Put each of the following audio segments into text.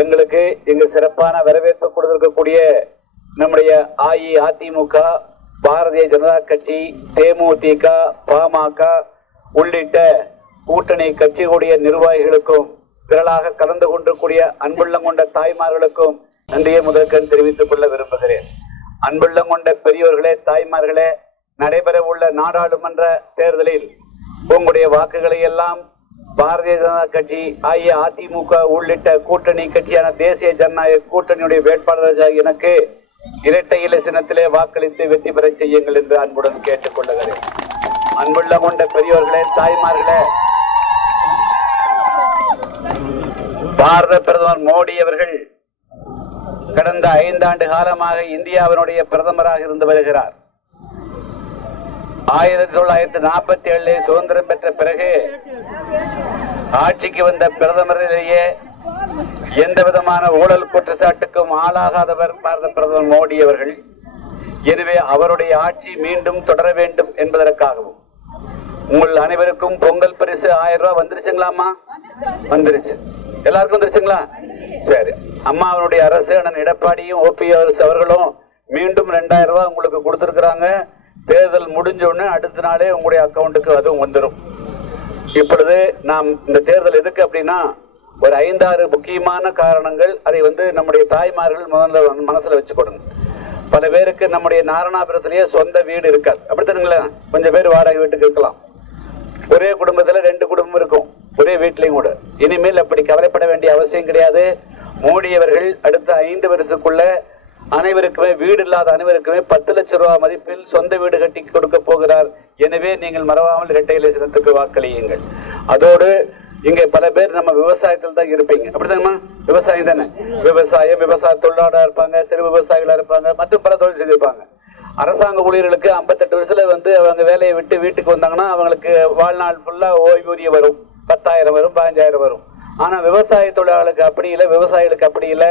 எங்களுக்கு இங்கு சிறப்பான வரவேற்பு கொடுத்திருக்கக்கூடிய நம்முடைய அஇஅதிமுக பாரதிய ஜனதா கட்சி தேமுதிக பாமக உள்ளிட்ட கூட்டணி கட்சிகளுடைய நிர்வாகிகளுக்கும் திரளாக கலந்து கொண்டிருக்கூடிய அன்புள்ளம் கொண்ட தாய்மார்களுக்கும் நன்றியை முதற்கண் தெரிவித்துக் கொள்ள விரும்புகிறேன். அன்புள்ளம் கொண்ட பெரியோர்களே தாய்மார்களே நடைபெற உள்ள நாடாளுமன்ற தேர்தலில் உங்களுடைய வாக்குகளை எல்லாம் பாரதிய ஜனதா கட்சி அஇஅதிமுக உள்ளிட்ட கூட்டணி கட்சியான தேசிய ஜனநாயக கூட்டணியுடைய வேட்பாளராக எனக்கு இரட்டை இலை சின்னத்திலே வாக்களித்து வெற்றி பெறச் செய்யுங்கள் என்று அன்புடன் கேட்டுக்கொள்ளுகிறேன் அன்புள்ள கொண்ட பெரியோர்களே தாய்மார்களே பாரத பிரதமர் மோடி அவர்கள் கடந்த ஐந்தாண்டு காலமாக இந்தியாவினுடைய பிரதமராக இருந்து வருகிறார். ஆயிரத்தி தொள்ளாயிரத்தி நாற்பத்தி ஏழுல சுதந்திரம் பெற்ற பிறகு ஆட்சிக்கு வந்த பிரதமரிலேயே எந்த விதமான ஊழல் குற்றச்சாட்டுக்கும் ஆளாகாதவர் பாரத பிரதமர் மோடி அவர்கள். எனவே அவருடைய ஆட்சி மீண்டும் தொடர வேண்டும் என்பதற்காகவும். உங்கள் அனைவருக்கும் பொங்கல் பரிசு ஆயிரம் ரூபாய் வந்துருச்சுங்களாமா வந்துருச்சு. எல்லாருக்கும் வந்துருச்சுங்களா? சரி. அம்மா அவருடைய அரசு அண்ணன் எடப்பாடியும் ஓபிஎஸ் அவர்களும் மீண்டும் ரெண்டாயிரம் ரூபாய் உங்களுக்கு கொடுத்துருக்குறாங்க. தேர்தல் முடிஞ்ச உடனே அடுத்த நாளே உங்களுடைய அக்கௌண்ட்டுக்கு அதுவும் வந்துடும் இப்பொழுது நாம் இந்த தேர்தல் எதுக்கு அப்படின்னா ஒரு ஐந்தாறு முக்கியமான காரணங்கள் அதை வந்து நம்முடைய தாய்மார்கள் முதல்ல மனசில் மனசுல வச்சுக்கொடுங்க பல பேருக்கு நம்முடைய நாரணாபுரத்திலேயே சொந்த வீடு இருக்காது. அப்படித்தானுங்களா கொஞ்சம் பேர் வாடகை வீட்டுக்கு இருக்கலாம். ஒரே குடும்பத்துல ரெண்டு குடும்பம் இருக்கும். ஒரே வீட்லையும் கூட. இனிமேல் அப்படி கவலைப்பட வேண்டிய அவசியம் கிடையாது. மோடி அவர்கள் அடுத்த ஐந்து வருஷத்துக்குள்ள அனைவருக்குமே வீடு இல்லாத அனைவருக்குமே பத்து லட்சம் ரூபாய் மதிப்பில் சொந்த வீடு கட்டி கொடுக்க போகிறார். எனவே நீங்கள் மறவாமல் இரட்டை இலை சின்னத்துக்கு வாக்களியுங்கள். அதோடு இங்கே பல பேர் நம்ம விவசாயத்தில் தான் இருப்பீங்க. அப்படிதாங்கம்மா விவசாயம் தானே? விவசாயம் விவசாய தொழிலாளராக இருப்பாங்க சிறு விவசாயிகளாக இருப்பாங்க மற்றும் பல தொழில் செஞ்சிருப்பாங்க அரசாங்க ஊழியர்களுக்கு 58 வருஷத்துல வந்து அவங்க வேலையை விட்டு வீட்டுக்கு வந்தாங்கன்னா அவங்களுக்கு வாழ்நாள் ஃபுல்லாக ஓய்வூதியம் வரும். பத்தாயிரம் வரும் பதினஞ்சாயிரம் வரும். ஆனால் விவசாய தொழிலாளர்களுக்கு அப்படி இல்லை விவசாயிகளுக்கு அப்படி இல்லை.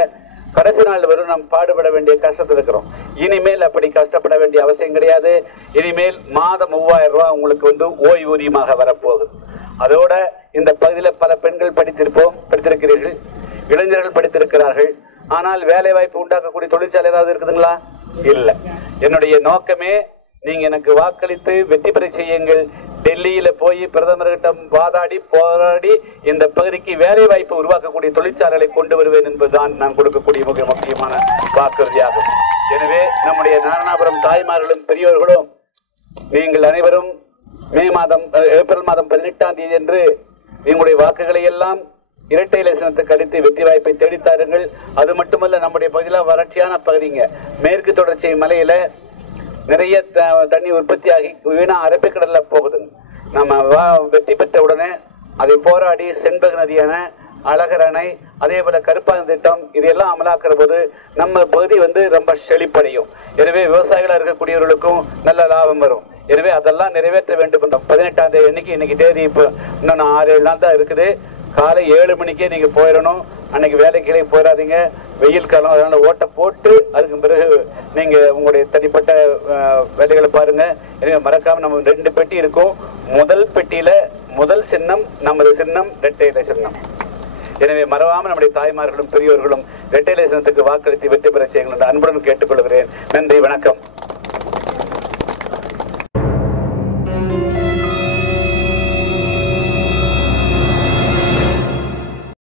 கடைசி நாள் வரும் நாம் பாடுபட வேண்டிய கஷ்டத்தில் இருக்கிறோம். இனிமேல் அப்படி கஷ்டப்பட வேண்டிய அவசியம் கிடையாது. இனிமேல் மாதம் மூவாயிரம் ரூபா உங்களுக்கு வந்து ஓய்வூதியமாக வரப்போகுது. அதோட இந்த பகுதியில் பல பெண்கள் படித்திருப்போம் படித்திருக்கிறீர்கள். இளைஞர்கள் படித்திருக்கிறார்கள். ஆனால் வேலை வாய்ப்பு உண்டாக்கக்கூடிய தொழிற்சாலை ஏதாவது இருக்குதுங்களா? இல்லை. என்னுடைய நோக்கமே நீங்க எனக்கு வாக்களித்து வெற்றி பெற செய்யுங்கள். டெல்லியில போய் பிரதமர்கிட்ட வாதாடி போராடி இந்த பகுதிக்கு வேலை வாய்ப்பு உருவாக்கக்கூடிய தொழிற்சாலைகளை கொண்டு வருவேன் என்பதுதான் நான் கொடுக்கக்கூடிய மிக முக்கியமான வாக்குறுதியாகும். எனவே நம்முடைய நாரணாபுரம் தாய்மார்களும் பெரியோர்களும் நீங்கள் அனைவரும் மே மாதம் ஏப்ரல் மாதம் பதினெட்டாம் தேதி என்று உங்களுடைய வாக்குகளை எல்லாம் இரட்டை இலசனத்துக்கு அடித்து வெற்றி வாய்ப்பை தேடித்தாருங்கள் அது மட்டுமல்ல நம்முடைய பகுதியில் வறட்சியான பகுதிங்க. மேற்கு தொடர்ச்சி மலையில நிறைய த- தண்ணி உற்பத்தியாகி வீணா அரபிக்கடல்ல போகுதுங்க நம்ம வா- வெற்றி பெற்ற உடனே அதை போராடி செண்பக நதியான அழகர் அணை அதே போல கருப்பாங்க திட்டம் இதெல்லாம் அமலாக்குற போது நம்ம பகுதி வந்து ரொம்ப செழிப்படையும். எனவே விவசாயிகளாக இருக்கக்கூடியவர்களுக்கும் நல்ல லாபம் வரும். எனவே அதெல்லாம் நிறைவேற்ற வேண்டும். என்ற பதினெட்டாம் தேதி இன்னைக்கு இன்னைக்கு தேதி இப்போ இன்னும் ஆறு ஏழு நாள் தான் இருக்குது. காலை ஏழு மணிக்கே நீங்கள் போயிடணும். அன்னைக்கு வேலைக்கு போயிடாதீங்க. வெயில் காலம் அதனால ஓட்டை போட்டு அதுக்கு பிறகு நீங்க உங்களுடைய தனிப்பட்ட வேலைகளை பாருங்க. எனவே மறக்காம நம்ம ரெண்டு பெட்டி இருக்கும். முதல் பெட்டியில முதல் சின்னம் நமது சின்னம் ரெட்டை இலை சின்னம். எனவே மறவாமல் நம்முடைய தாய்மார்களும் பெரியோர்களும் ரெட்டை இலை சின்னத்துக்கு வாக்களித்து வெற்றி பெற செய்யுங்கள் என்று அன்புடன் கேட்டுக்கொள்கிறேன். நன்றி வணக்கம்.